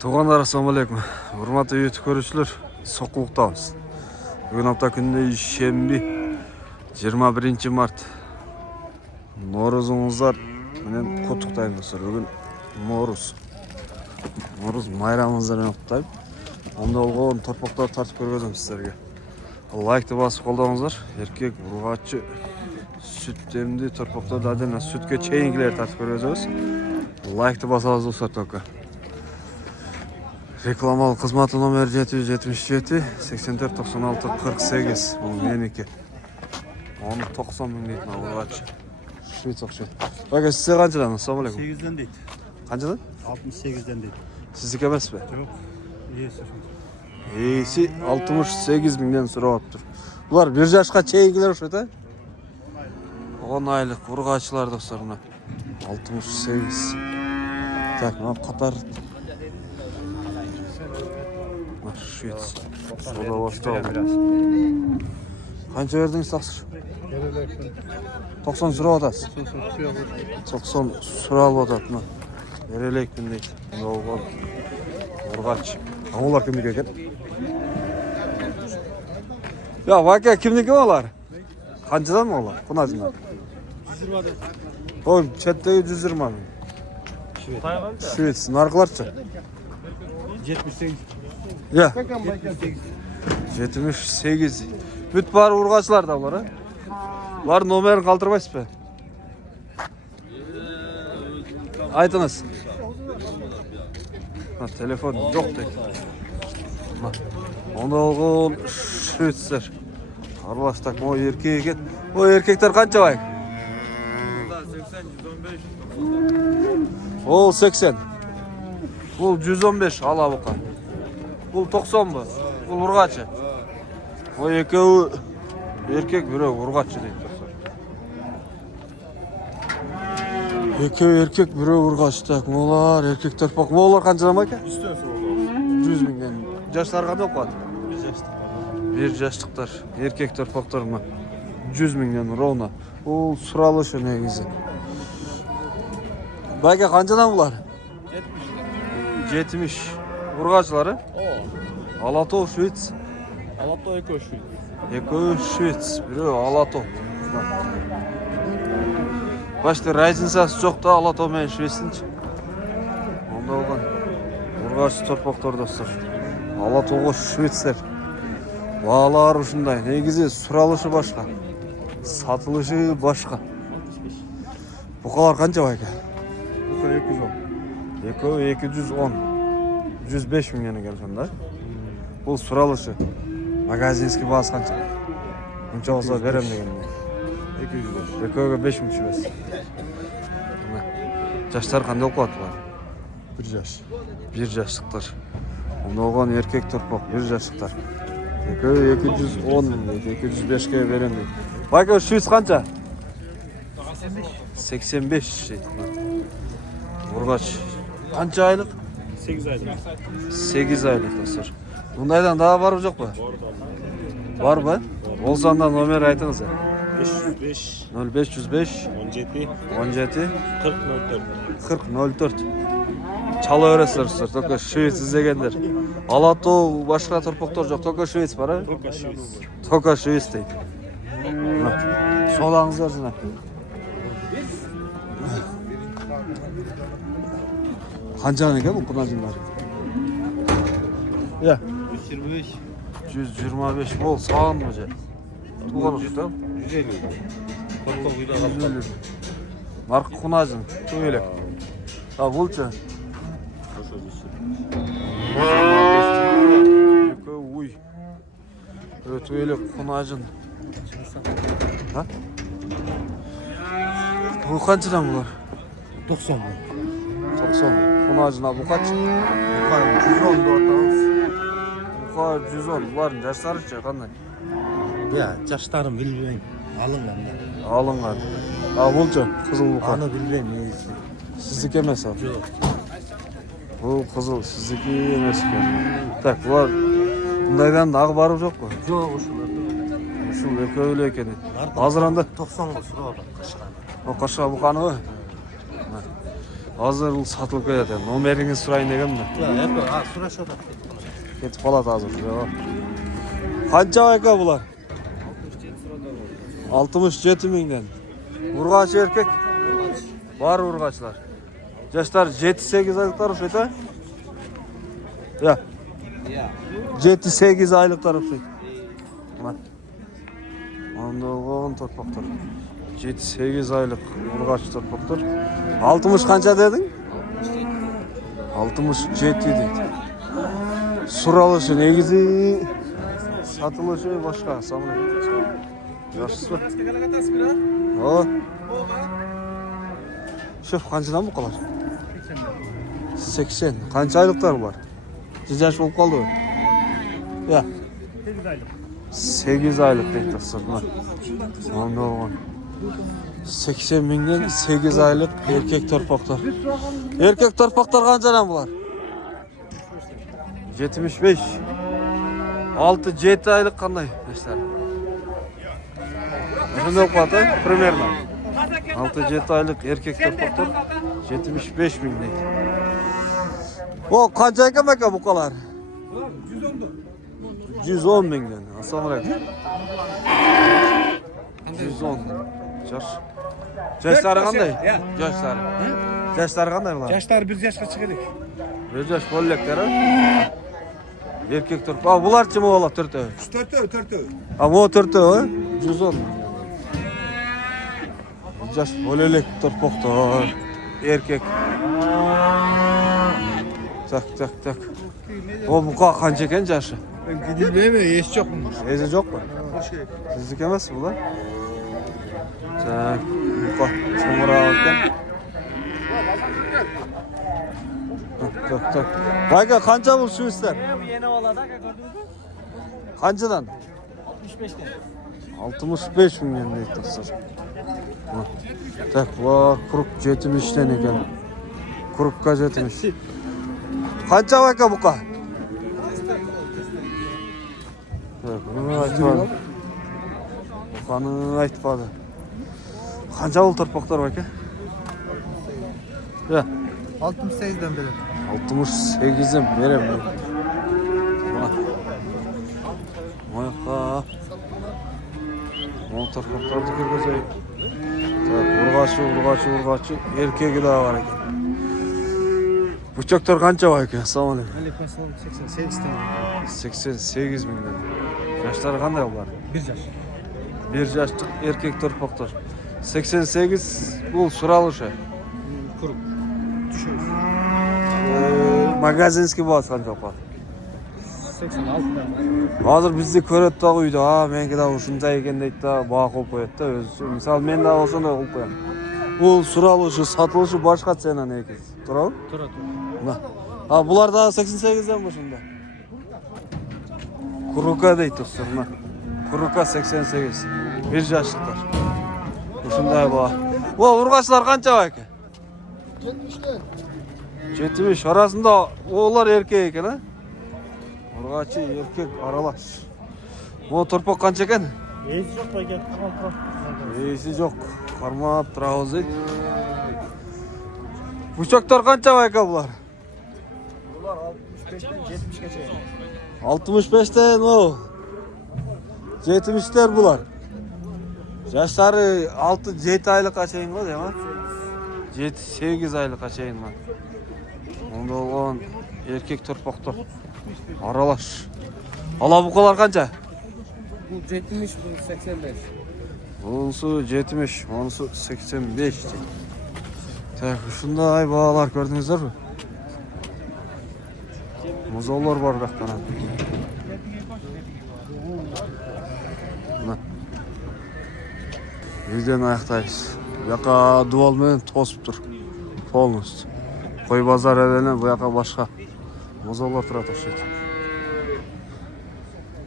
Туғандар, ассалаумалейкум. Урматтуу YouTube көрүүчүлөр, Сокулуктабыз. Бүгүн апта күнү шемби 21 март. Ноорузуңуздар менен куттуктайм достор. Бүгүн Норуз майрамыңыздар менен куттайм. Онда болгон торпоктор тартып көргөзөм сиздерге. Лайкты басып колдоңуздар. Эркек ургачы сүт эмди торпоктор жана сүткө чейингилер тартып көргөзөбүз. Лайкты басабыз достор только. Рекламалык кызматы номер 777 84 96 48. Бул меники. Оны 90 миң дейтин алгачы. Швейц окшойт. Бага сизге канчадан? Ассалам алейкум. 8'den değil. Канчадан? 68'den değil. Сиздики эмеспи? Yok. Iyisi. Эйси 68 миңден сурап атыптыр. Булар 1 жашка чейингилер ошойт, а? 10 айлык ургачылар достор мына. 68. Так, мына катар. Швейц. Сода башталды. Канча бердиңиз таксыр? 90 сурап атасыз. 90 сурап атат мына. Берелекпин дейт. Болгон ургач. Алар кимдики экен? Я, бака кимдики алар? Канчадан алар? Кунажынан. 120'dan. Ой, четтеги 120 миң. Швейц, наркыларчы? 78. Я. 78. Бүт бар ургачылар да булар, а? Булар номерин калтырбайсызбы? Айтыңыз. Телефон жок дейт. Онда болгон швейцар. Аралаштак мо эркек экен. Ой, эркектер канча бай? 115. Ол 80. Бул 115 ала бука. Бул 90 бу. Бул ургачы. Ой, экөө эркек, бирөө ургачы дейт достор. Экөө эркек, бирөө ургач. Так, булар эркектер пак. Булар канчадан байка? 100 миңден. Жаштар кандай окуат? 1 жаштыктар. Эркектер пактар мына 100 миңден ровно. Бул суралышы негизи. Байка канчадан булар? 70. Ургачылары? Алатоо Швейц. Alapta eko şu. Экөө Швейц, бирөө Алатоо. Башта разницасы жок да Алатоо менен Швейцтинчи. Онда болгон ургач торпоктор достор. Алатоого Швейцтер. Баалар ушундай. Негизи суралышы башка. Сатылышы башка. Букалар канча байка? Buka 210. Экөө 210. 105 миңден келген да. Бул суралышы. Магазинский баасы канча? Мынча болсо берем дегенде. 205. Экөөгө 5 миң чүбөс. Жаштар кандай окуат булар? 1 yaş. 1 жаштыктар. Ондогон эркек торпок 1 жаштыктар. Экөө 210 миң, 205ке берем дейт. Байка Швейц канча? 85 дейт. Ургач канча айлык? 8 aylık. 8 айлык достор. Мындайдан дагы барбы жокпу? Барбы? Болсо анда номер айтыңыз. 505. 0505 17. 17 40 04. 40 04. Чала бересиздер достор. Только Швейц издегендер. Алатоо башка торпоктор жок. Только Швейц бар, а? Только Şveiц. Только Швейц дейт. Содаңыздар жана. Канчадан экен бул кунажыңдар? Я. 125. 125 бол саганмы же? Туган ошо да? 150. Korkma uyda kaldı. Наркы кунажың, көп элек. А булчу? Экөө уй. Өтүп элек кунажың. Ha? Бул канчадан булар? 90. 90. Кунажына бул канча? Buka 110 da atağız. Бука 110. Булардын жаштарычы кандай? Ya yaşlarım bilmem. Alıngan. Алынган. А булчу? Кызыл бука. Anı bilmem neyse. Сиздики эмес ал. Yok. Бул кызыл, сиздики эмес экен. Так, булар мындайдан дагы барып жокпу? Yok uşularda. Ушул экөө эле экен. Азыр анда 90 da sıra var. Kaşıran. О, кашка буканыбы? Hazır satılıp kelет. Номериңиз сурайын дегенмин. Сурашат. Ketip kalat hazır. Kança ayka bular? 67 mingden. Urgaç erkek? Var urgaçlar. Yaşlar 7-8 aylıklar okşaydı. Ya. 7-8 aylıklar okşaydı. Onda olğan torpaqlar. 7-8 aylık urgaç torpaqlar. 60 kança dedin? 67 deydi. Suralışı negizi satılışı başka samına. Yaxşысы. O. Şef kançadan mı kalar? 80. Kança aylıklar var? 100 yaş olup kaldı. Ya. 8 aylık. 8 aylık deydi sırtına. Onda olğan. 80 mingden 8 aylık erkek torpaqlar. Erkek torpaqlar kançadan bular? 75. 6-7 aylık qanday yaşlar? Şunday qoladi, примерно. 6-7 aylık erkek torpaqlar 75 ming deydi. O qancha ekan aka buqalar? 110 mingdan. Assalomu alaykum. 110. Yosh. Yoshlari qanday? Yoshlari. Yoshlari qanday bular? Yaşlar 1 yaşga chiqadi. 1 yosh bo'laklar. Erkek torpaq. Bularchi mi ola 4 oy? 4 oy. Ama o 4 oy 110. Yaş bolelek torpaqlar. Erkek. Tak. O buqa qancha ekan yaşı? Bilmiyorum, eş çok mu? Ezi yo'q mu? Sizniki emas bular? Tak, buqa cho'mroq ekan. Tak. Bayga qancha bu Shvetslar? Bu yeni olada gördünüz mü? Qanchadan? 65'ten. 65 ming deydi dostlar. Tak, bu quruq 70 dan ekan. Quruqqa 70. Qancha aka buqa? Bunu aytmadi. Buqani aytmadi. Qancha ol torpaqlar aka? Ya, 68'den beri. 68'im berem. Moyqa. Mon torpaqlarni ko'rgazay. Urg'achi erkegi daha var ekan. Bıçaklar qancha var ekan? Assalomu alaykum. Aleyküm selam 88'ten. 88 mingdan. Yaşları qanday ular? 1 yaş. 1 yaşlık erkek torpaqlar. 88 bu suralışı. Kuruk. Düşüyoruz. Magazinski bu qancha qoldi? 86'dan. Hozir bizni ko'radi da uyda. Ha, menga da shunday ekan deydi da, baho qo'yib qo'yadi-da o'zi. Misol men da olsa da qo'yib qo'yaman. Bu suralışı, satılışı boshqa sena ekan. To'g'rimi? To'g'ri. Ha, bular da 88 dan bu shunda. Kuruka deydi dostlar. Kuruka 88. 1 yaşlıklar. Bu shunday bu. Bu urg'achlar qancha aka? 70'den. 70 arasında oğullar erkek ekan ha? Urg'achi erkek aralash. Bu torpaq qancha ekan? Eş yok da gel. Esi yo'q. Qarmab turamiz. Bıçaklar qancha aka bular? Bunlar 65'ten 70'gacha. 65'ten o. 70'ler bular. Yaşları 6-7 aylık çeyin var ya mı? 7-8 aylık çeyin var. Onda olan erkek torpaqlar. Aralaş. Ala buqalar qancha? Bu 70, bu 85. Onsu 70, onsu 85. Tak, şunday bağlar gördünüzler mi? Muzollar var baqtan. Videoni аяқтайбыз. Bu yoqqa duval bilan to'sib tur. Polностью. Qo'y bozor elini bu yoqqa boshqa muzollar turadi o'xshaydi.